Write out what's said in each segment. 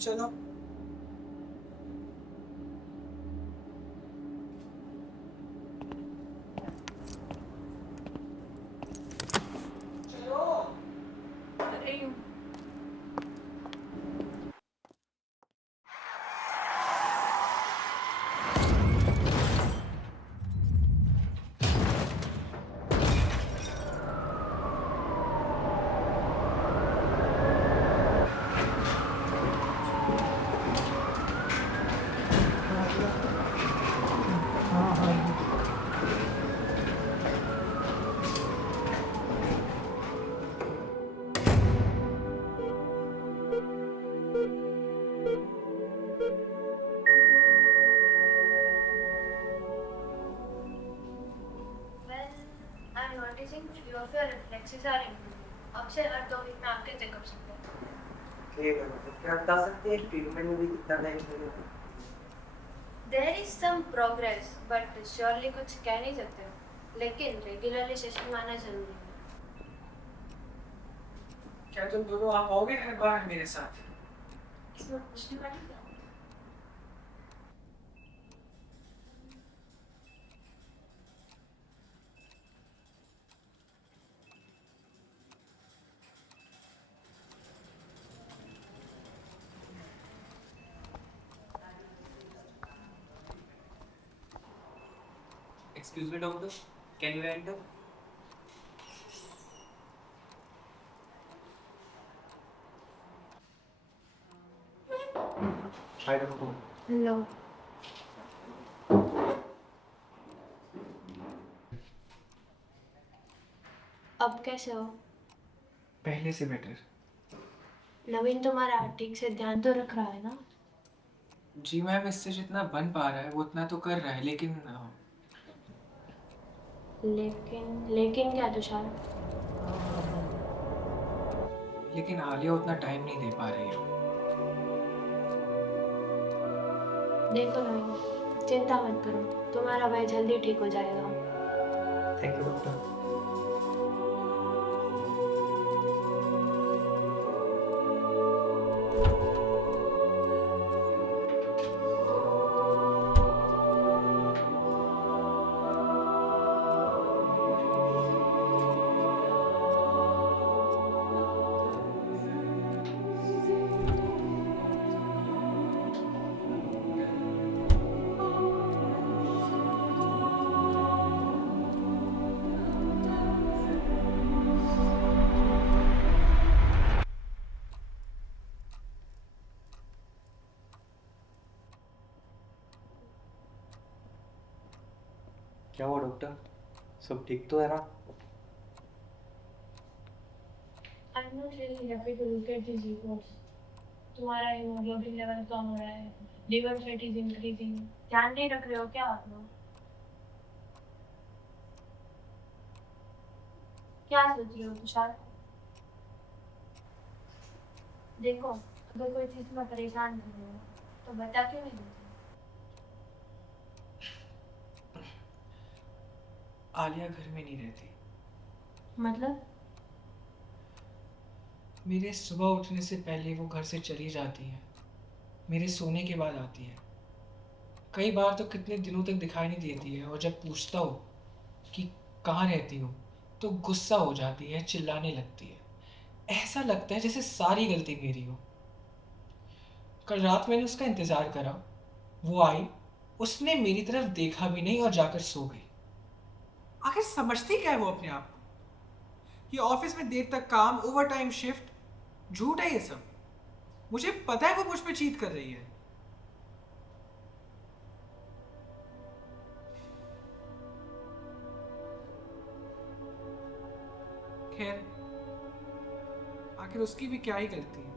चलो। चलो। अरे यूं हाँ हाँ। Well, I'm noticing few of your reflexes are improving. अब से हर 2 वीक में आपके चेकअप सकते हैं. ठीक है, मतलब क्या बता सकते हैं ट्रीटमेंट में भी कितना टाइम लगेगा? There is some progress, but surely कुछ कह नहीं सकते हो. लेकिन रेगुलरली सेशन में आना जरूरी है. क्या तुम दोनों आ पाओगे हर बार मेरे साथ? इसमें पूछने वाली क्या? Excuse me, doctor. Can you enter? Hi, doctor. Hello. अब कैसे हो? पहले से बेटर। नवीन तुम्हारा ठीक से ध्यान तो रख रहा है ना? जी मैम, इससे जितना बन पा रहा है वो उतना तो कर रहा है, लेकिन लेकिन क्या तुषार? लेकिन आलिया उतना टाइम नहीं दे पा रही है। देखो नवीन, चिंता मत करो, तुम्हारा भाई जल्दी ठीक हो जाएगा. Thank you doctor. क्या हुआ डॉक्टर? सब ठीक तो है ना? I'm not really happy to look at these reports. तुम्हारा हीमोग्लोबिन लेवल कम हो रहा है, लिवर फैट इज इंक्रीजिंग. ध्यान नहीं रख रहे हो क्या आप लोग? क्या सोच रहे हो तुषार? देखो, अगर कोई चीज में परेशान कर रहे हो तो बता क्यों नहीं देते? आलिया घर में नहीं रहती। मतलब? मेरे सुबह उठने से पहले वो घर से चली जाती है, मेरे सोने के बाद आती है। कई बार तो कितने दिनों तक दिखाई नहीं देती है, और जब पूछता हो कि कहाँ रहती हो तो गुस्सा हो जाती है, चिल्लाने लगती है। ऐसा लगता है जैसे सारी गलती मेरी हो। कल रात मैंने उसका इंतज़ार करा, वो आई, उसने मेरी तरफ देखा भी नहीं और जाकर सो गई। आखिर समझती क्या है वो अपने आप को? ये ऑफिस में देर तक काम, ओवर टाइम शिफ्ट, झूठ है ये सब। मुझे पता है वो मुझ पे चीट कर रही है। खैर, आखिर उसकी भी क्या ही गलती है?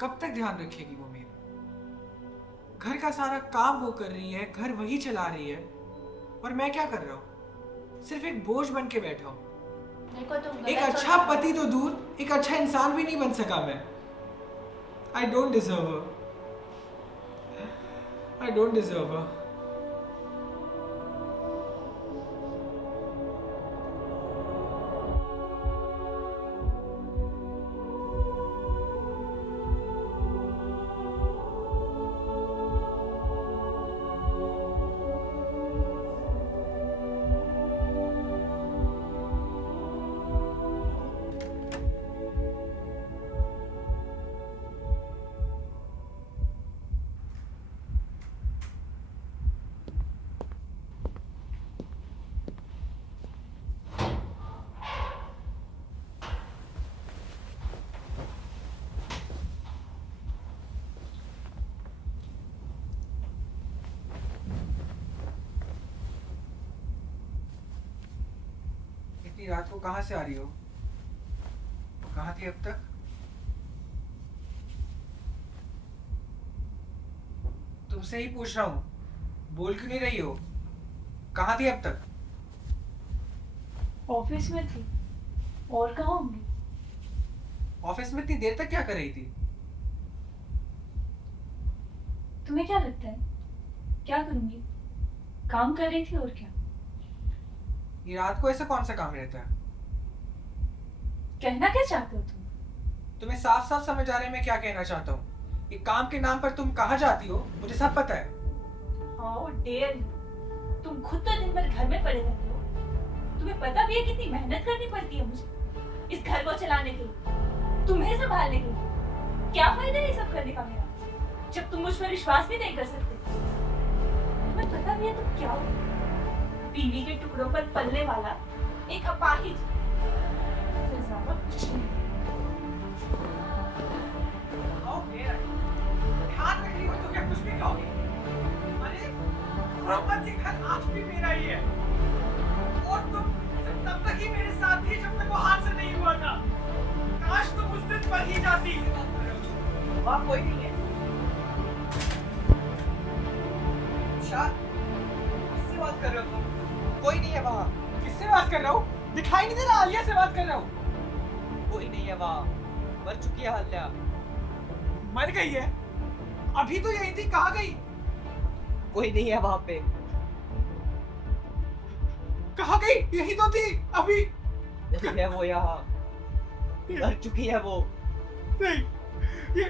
कब तक ध्यान रखेगी वो मेरा? घर का सारा काम वो कर रही है, घर वही चला रही है, और मैं क्या कर रहा हूँ? सिर्फ एक बोझ बन के बैठा हूँ। देखो तुम एक गलत अच्छा सोच रहे हो. पति तो दूर, एक अच्छा इंसान भी नहीं बन सका मैं। I don't deserve her. I don't deserve her. इतनी रात को कहाँ से आ रही हो? कहाँ थी अब तक? तुमसे ही पूछ रहा हूँ, बोल क्यों नहीं रही हो? कहाँ थी अब तक? ऑफिस में थी, और कहाँ होंगी? ऑफिस में इतनी देर तक क्या कर रही थी? तुम्हें क्या लगता है क्या करूंगी? काम कर रही थी और क्या। ये रात को ऐसा कौन सा काम रहता है? कहना क्या चाहते हो तुम? तुम्हें साफ साफ समझ आ रहा है मैं क्या कहना चाहता हूँ। ये काम के नाम पर तुम कहाँ जाती हो मुझे सब पता है। हाउ डेयर, तुम खुद तो दिन भर घर में पड़े रहते हो। तुम्हें पता भी है कितनी मेहनत करनी पड़ती है मुझे इस घर को चलाने के लिए, तुम्हें संभालने के लिए। क्या फायदा है ये सब करने का मेरा, जब तुम मुझ पर विश्वास भी नहीं कर सकते। तुम्हें पता भी है तुम क्या हो? बीवी के टुकड़ों पर पलने वाला एक अपाहिज, इससे ज्यादा कुछ नहीं। ध्यान रख रही हो तो क्या कुछ भी कहोगे? अरे मोहब्बत ये घर आज भी मेरा ही है, और तुम सिर्फ तब तक ही मेरे साथ थी जब तक वो हादसा नहीं हुआ था। काश तुम उस दिन पर ही जाती। वहाँ कोई नहीं है। शायद किससे बात कर रहे हो तुम? कोई नहीं है वहाँ। किससे बात कर रहा हूँ? दिखाई नहीं दे रहा? आलिया से बात कर रहा हूँ। कोई नहीं है वहाँ, मर चुकी है आलिया। मर गई है? अभी तो यही थी, कहाँ गई? कोई नहीं है वहाँ पे। कहाँ गई? यही तो थी अभी। नहीं है वो यहाँ, मर चुकी है वो। नहीं, ये